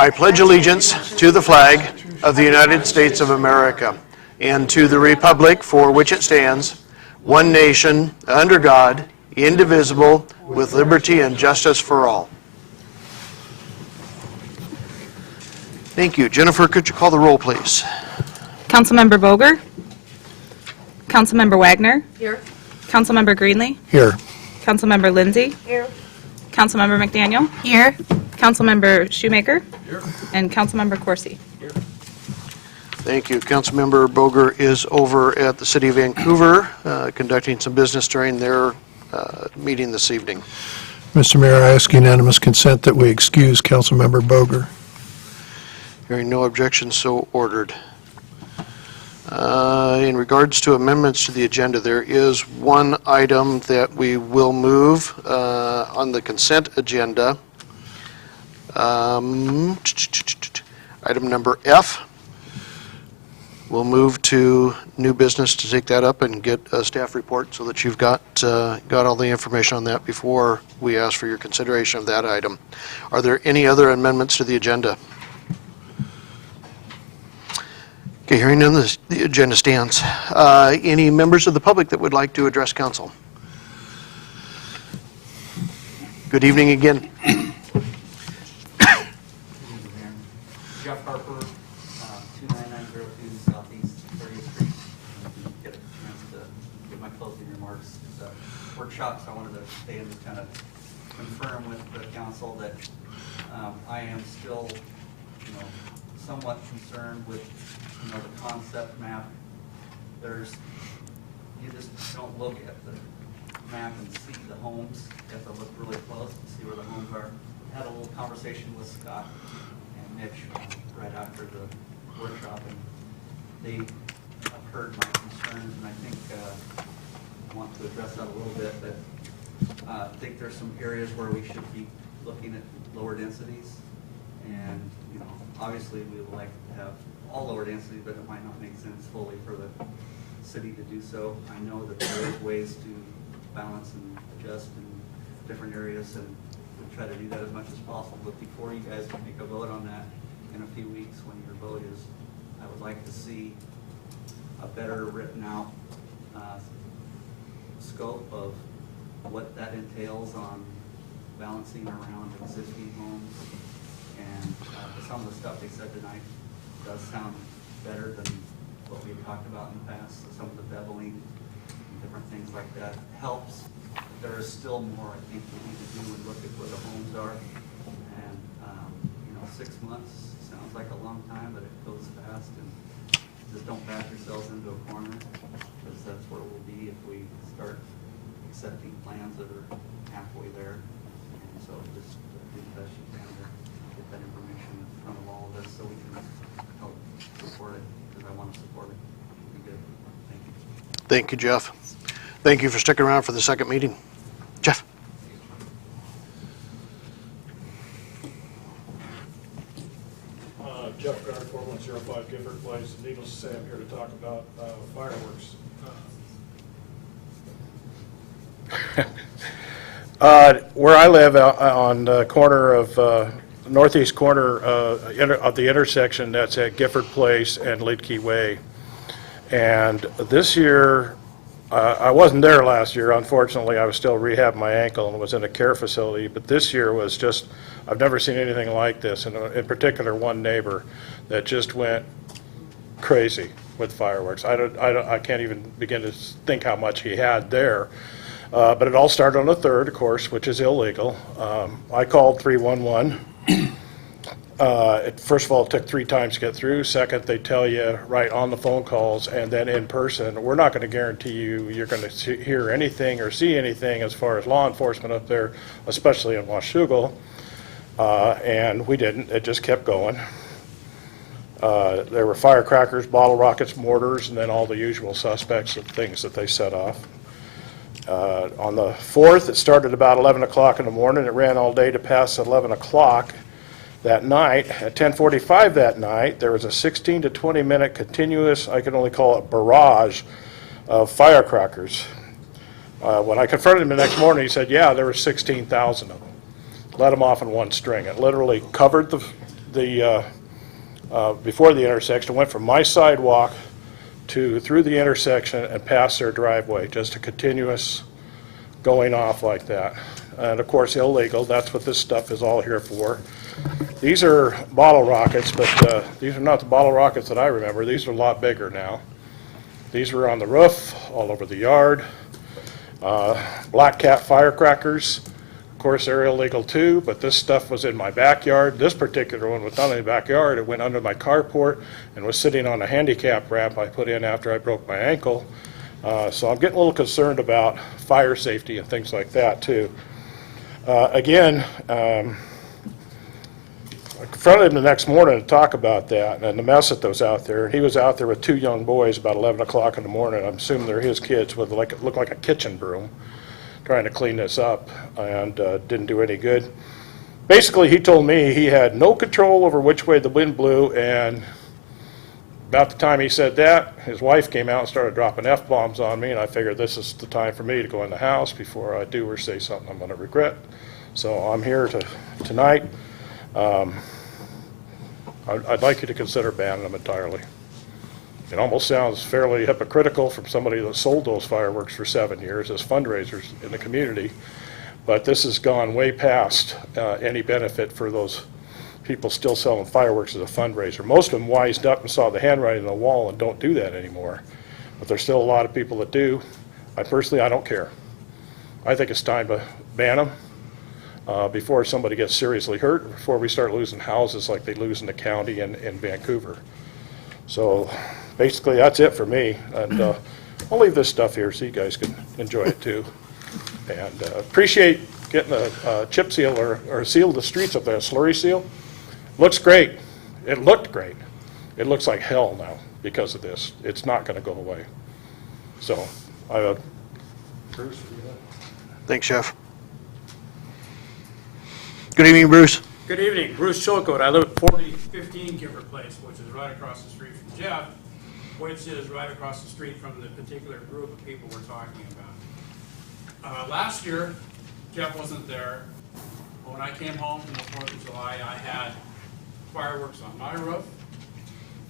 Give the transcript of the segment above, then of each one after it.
I pledge allegiance to the flag of the United States of America and to the republic for which it stands, one nation, under God, indivisible, with liberty and justice for all. Thank you. Jennifer, could you call the roll, please? Councilmember Boger? Councilmember Wagner? Here. Councilmember Greenlee? Here. Councilmember Lindsay? Here. Councilmember McDaniel? Here. Councilmember Shoemaker? Here. And Councilmember Corsi. Here. Thank you. Councilmember Boger is over at the City of Vancouver conducting some business during their meeting this evening. Mr. Mayor, I ask unanimous consent that we excuse Councilmember Boger. Hearing no objections, so ordered. In regards to amendments to the agenda, there is one item that we will move on the consent agenda. Item number F. We'll move to new business to take that up and get a staff report so that you've got all the information on that before we ask for your consideration of that item. Are there any other amendments to the agenda? Okay, hearing none, the agenda stands. Any members of the public that would like to address council? Good evening again. Jeff Harper, 29902 Southeast 30th Street. Get a chance to give my closing remarks. It's a workshop, so I wanted to stay and just kind of confirm with the council that I am still, somewhat concerned with, the concept map. You just don't look at the map and see the homes. You have to look really close and see where the homes are. I had a little conversation with Scott and Mitch right after the workshop, and they heard my concerns, and I think I want to address that a little bit. But I think there's some areas where we should be looking at lower densities, and obviously we would like to have all lower density, but it might not make sense fully for the city to do so. I know that there is ways to balance and adjust in different areas, and we'll try to do that as much as possible. But before you guys can make a vote on that in a few weeks, when your vote is, I would like to see a better written out scope of what that entails on balancing around existing homes. And some of the stuff they said tonight does sound better than what we talked about in the past. So some of the beveling and different things like that helps. There is still more I think we need to do and look at where the homes are. And 6 months sounds like a long time, but it goes fast. And just don't back yourselves into a corner, because that's where we'll be if we start accepting plans that are halfway there. And so just do the best you can to get that information in front of all of us so we can help support it, because I want to support it. It'll be good. Thank you. Thank you, Jeff. Thank you for sticking around for the second meeting. Jeff. Jeff Gard, 4105 Gifford Place. Needless to say, I'm here to talk about fireworks. Where I live on the corner of northeast corner of the intersection, that's at Gifford Place and Lidkey Way. And this year, I wasn't there last year. Unfortunately, I was still rehabbing my ankle and was in a care facility. But this year was just, I've never seen anything like this. And in particular, one neighbor that just went crazy with fireworks. I can't even begin to think how much he had there. But it all started on the 3rd, of course, which is illegal. I called 311. First of all, it took 3 times to get through. Second, they tell you right on the phone calls and then in person, we're not going to guarantee you're going to hear anything or see anything as far as law enforcement up there, especially in Washougal. And we didn't. It just kept going. There were firecrackers, bottle rockets, mortars, and then all the usual suspects of things that they set off. On the 4th, it started about 11 o'clock in the morning. It ran all day to past 11 o'clock. That night, at 10:45 that night, there was a 16 to 20 minute continuous, I can only call it barrage, of firecrackers. When I confronted him the next morning, he said, yeah, there were 16,000 of them. Let them off in one string. It literally covered before the intersection, went from my sidewalk through the intersection and past their driveway, just a continuous going off like that. And of course, illegal, that's what this stuff is all here for. These are bottle rockets, but these are not the bottle rockets that I remember. These are a lot bigger now. These were on the roof, all over the yard. Black cat firecrackers, of course, they're illegal too, but this stuff was in my backyard. This particular one was not in the backyard. It went under my carport and was sitting on a handicap ramp I put in after I broke my ankle. So I'm getting a little concerned about fire safety and things like that too. Again, I confronted him the next morning to talk about that and the mess that was out there. He was out there with two young boys about 11 o'clock in the morning. I'm assuming they're his kids with look like a kitchen broom, trying to clean this up, and didn't do any good. Basically, he told me he had no control over which way the wind blew, and about the time he said that, his wife came out and started dropping F-bombs on me, and I figured this is the time for me to go in the house before I do or say something I'm going to regret. So I'm here tonight. I'd like you to consider banning them entirely. It almost sounds fairly hypocritical from somebody that sold those fireworks for 7 years as fundraisers in the community, but this has gone way past any benefit for those people still selling fireworks as a fundraiser. Most of them wised up and saw the handwriting on the wall and don't do that anymore, but there's still a lot of people that do. I don't care. I think it's time to ban them. Before somebody gets seriously hurt, before we start losing houses like they lose in the county and in Vancouver. So basically that's it for me, and I'll leave this stuff here so you guys can enjoy it too. And appreciate getting a chip seal or seal the streets up there, a slurry seal. Looks great. It looked great. It looks like hell now because of this. It's not going to go away. So, Bruce? Thanks, Jeff. Good evening, Bruce. Good evening, Bruce Chilcote. I live at 4015 Gifford Place, which is right across the street from Jeff, which is right across the street from the particular group of people we're talking about. Last year, Jeff wasn't there. When I came home from the 4th of July, I had fireworks on my roof.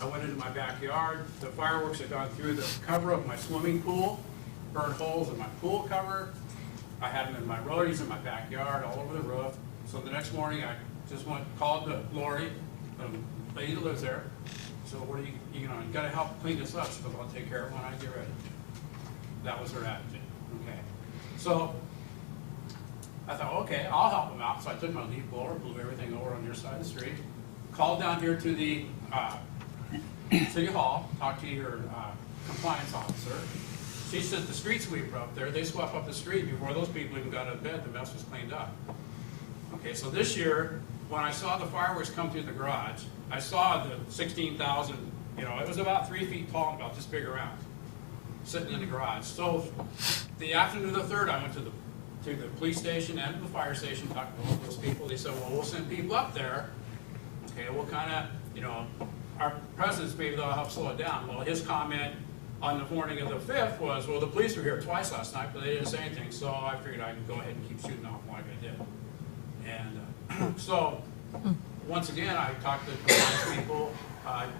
I went into my backyard. The fireworks had gone through the cover of my swimming pool, burned holes in my pool cover. I had them in my roadies in my backyard, all over the roof. So the next morning, I just called Lori, the lady that lives there. So what are you got to help clean this up. She goes, I'll take care of it when I get ready. That was her attitude. Okay. So I thought, okay, I'll help them out. So I took my leaf blower, blew everything over on your side of the street, called down here to the City Hall, talked to your compliance officer. She sent the street sweeper up there. They swept up the street before those people even got out of bed. The mess was cleaned up. Okay, so this year, when I saw the fireworks come through the garage, I saw the 16,000, it was about 3 feet tall and about this big around, sitting in the garage. So the afternoon of the 3rd, I went to the police station and to the fire station, talked to those people. They said, well, we'll send people up there. Okay, we'll kind of, our presence, maybe they'll help slow it down. Well, his comment on the morning of the 5th was, well, the police were here twice last night, but they didn't say anything, so I figured I'd go ahead and keep shooting off like I did. And so, once again, I talked to compliance people.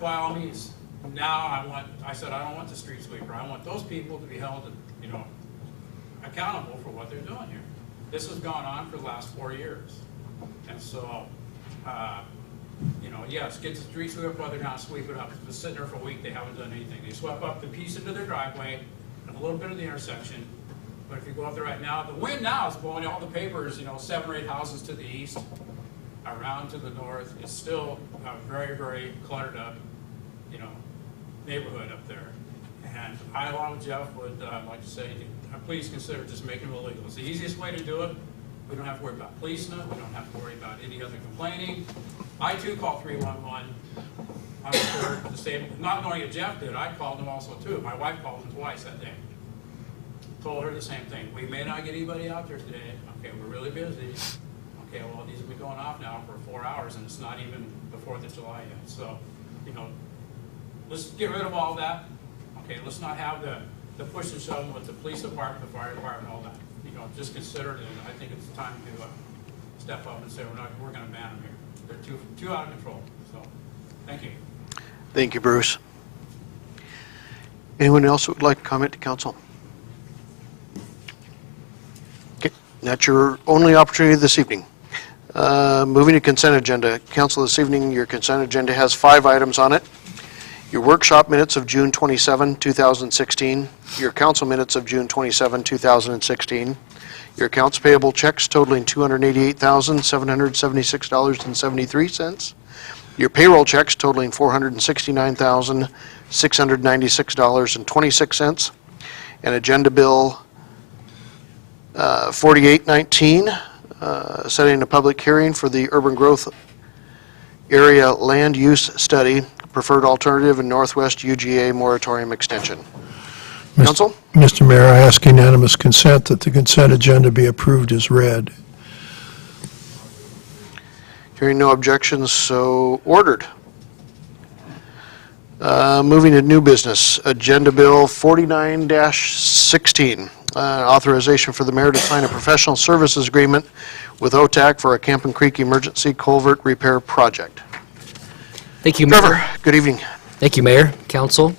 By all means, now I said I don't want the street sweeper. I want those people to be held, accountable for what they're doing here. This has gone on for the last 4 years. And so, yes, get the street sweeper, whether or not sweep it up. It's been sitting there for a week, they haven't done anything. They swept up the piece into their driveway and a little bit of the intersection. But if you go up there right now, the wind now is blowing all the papers, 7 or 8 houses to the east, around to the north. It's still a very, very cluttered up, neighborhood up there. And I, along with Jeff, would like to say, please consider just making it illegal. It's the easiest way to do it. We don't have to worry about policing it. We don't have to worry about any other complaining. I too called 311 on the 3rd, the same, not knowing that Jeff did. I called him also too. My wife called him twice that day. Told her the same thing. We may not get anybody out there today. Okay, we're really busy. Okay, well, these have been going off now for 4 hours, and it's not even the 4th of July yet. So, let's get rid of all that. Okay, let's not have the push and shove with the police department, the fire department, all that. Just consider it, and I think it's time to step up and say we're going to ban them here. They're too out of control. So, thank you. Thank you, Bruce. Anyone else who would like to comment to council? Okay, that's your only opportunity this evening. Moving to consent agenda. Council, this evening, your consent agenda has 5 items on it. Your workshop minutes of June 27, 2016. Your council minutes of June 27, 2016. Your accounts payable checks totaling $288,776.73. Your payroll checks totaling $469,696.26. And agenda bill 4819, setting a public hearing for the urban growth area land use study, preferred alternative in Northwest UGA moratorium extension. Council? Mr. Mayor, I ask unanimous consent that the consent agenda be approved as read. Hearing no objections, so ordered. Moving to new business, Agenda Bill 49-16, authorization for the mayor to sign a professional services agreement with OTAC for a Campen Creek emergency culvert repair project. Thank you, Mayor. Trevor, good evening. Thank you, Mayor, Council.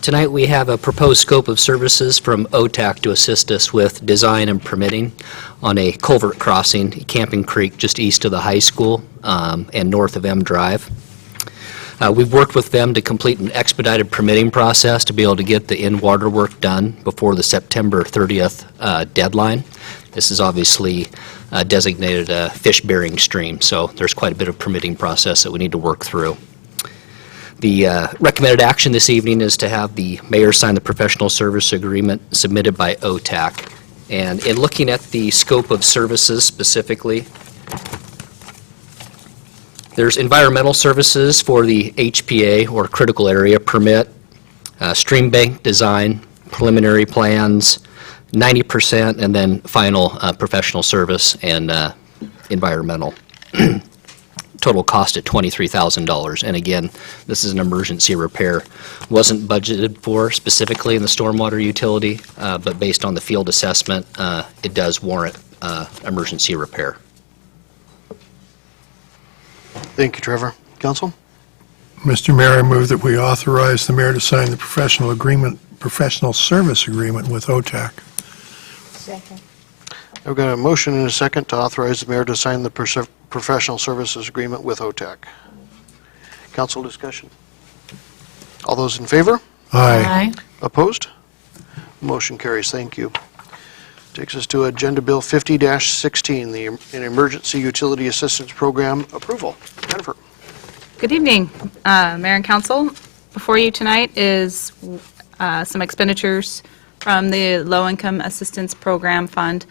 Tonight, we have a proposed scope of services from OTAC to assist us with design and permitting on a culvert crossing, Campen Creek, just east of the high school and north of M Drive. We've worked with them to complete an expedited permitting process to be able to get the in-water work done before the September 30th deadline. This is obviously designated a fish-bearing stream, so there's quite a bit of permitting process that we need to work through. The recommended action this evening is to have the mayor sign the professional service agreement submitted by OTAC. And in looking at the scope of services specifically, there's environmental services for the HPA or critical area permit, stream bank design, preliminary plans, 90%, and then final professional service and environmental. Total cost at $23,000. And again, this is an emergency repair. Wasn't budgeted for specifically in the stormwater utility, but based on the field assessment, it does warrant emergency repair. Thank you, Trevor. Council? Mr. Mayor, I move that we authorize the mayor to sign the professional service agreement with OTAC. Second. I've got a motion and a second to authorize the mayor to sign the professional services agreement with OTAC. Council discussion? All those in favor? Aye. Opposed? Motion carries. Thank you. Takes us to Agenda Bill 50-16, an emergency utility assistance program approval. Jennifer? Good evening, Mayor and Council. Before you tonight is some expenditures from the Low Income Assistance Program Fund.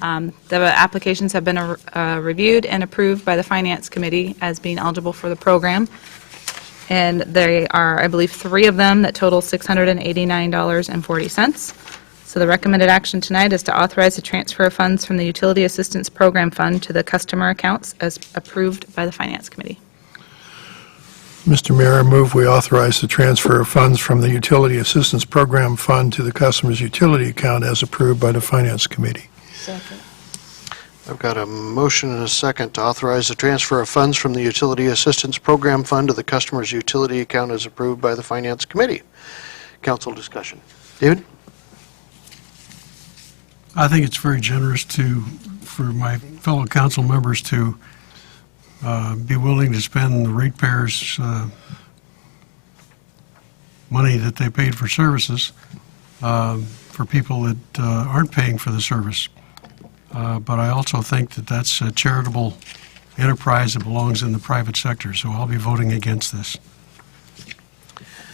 The applications have been reviewed and approved by the Finance Committee as being eligible for the program. And there are, I believe, 3 of them that total $689.40. So the recommended action tonight is to authorize the transfer of funds from the Utility Assistance Program Fund to the customer accounts as approved by the Finance Committee. Mr. Mayor, I move we authorize the transfer of funds from the Utility Assistance Program Fund to the customer's utility account as approved by the Finance Committee. Second. I've got a motion and a second to authorize the transfer of funds from the Utility Assistance Program Fund to the customer's utility account as approved by the Finance Committee. Council discussion. David? I think it's very generous for my fellow council members to be willing to spend the ratepayers' money that they paid for services for people that aren't paying for the service. But I also think that that's a charitable enterprise that belongs in the private sector, so I'll be voting against this.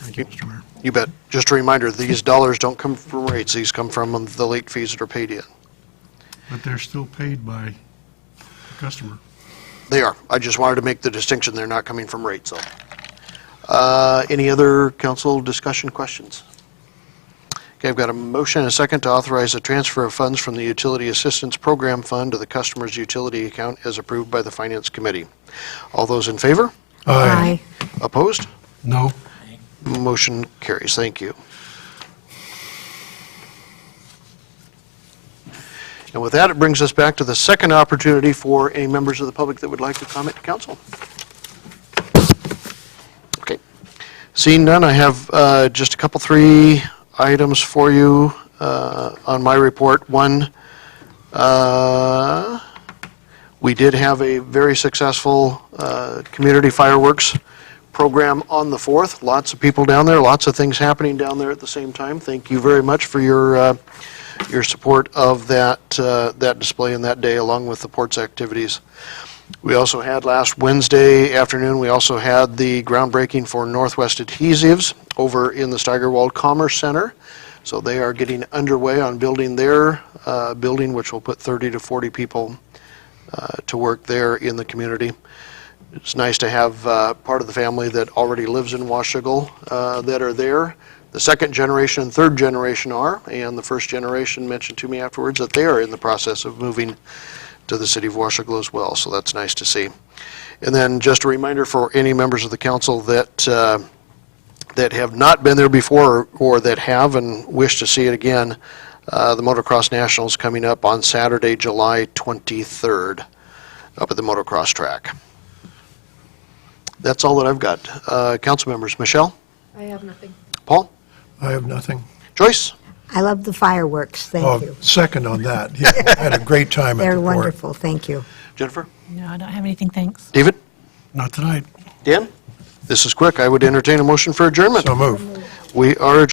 Thank you, Mr. Mayor. You bet. Just a reminder, these dollars don't come from rates. These come from the late fees that are paid in. But they're still paid by the customer. They are. I just wanted to make the distinction. They're not coming from rates, so. Any other council discussion questions? Okay, I've got a motion and a second to authorize the transfer of funds from the Utility Assistance Program Fund to the customer's utility account as approved by the Finance Committee. All those in favor? Aye. Opposed? No? Motion carries. Thank you. And with that, it brings us back to the second opportunity for any members of the public that would like to comment to council. Seeing none, I have just a couple, 3 items for you on my report. One, we did have a very successful community fireworks program on the 4th. Lots of people down there, lots of things happening down there at the same time. Thank you very much for your support of that display and that day, along with the port's activities. We also had last Wednesday afternoon, we also had the groundbreaking for Northwest Adhesives over in the Steigerwald Commerce Center. So they are getting underway on building their building, which will put 30 to 40 people to work there in the community. It's nice to have part of the family that already lives in Washougal that are there. The second generation and third generation are, and the first generation mentioned to me afterwards that they are in the process of moving to the city of Washougal as well, so that's nice to see. And then just a reminder for any members of the council that that have not been there before or that have and wish to see it again, the Motocross Nationals coming up on Saturday, July 23rd, up at the motocross track. That's all that I've got. Council members, Michelle? I have nothing. Paul? I have nothing. Joyce? I love the fireworks, thank Oh, you. second on that. Yeah, I had a great time at the They're port. wonderful, thank you. Jennifer? No, I don't have anything, thanks. David? Not tonight. Dan? This is quick. I would entertain a motion for adjournment. So move. We are adjourned.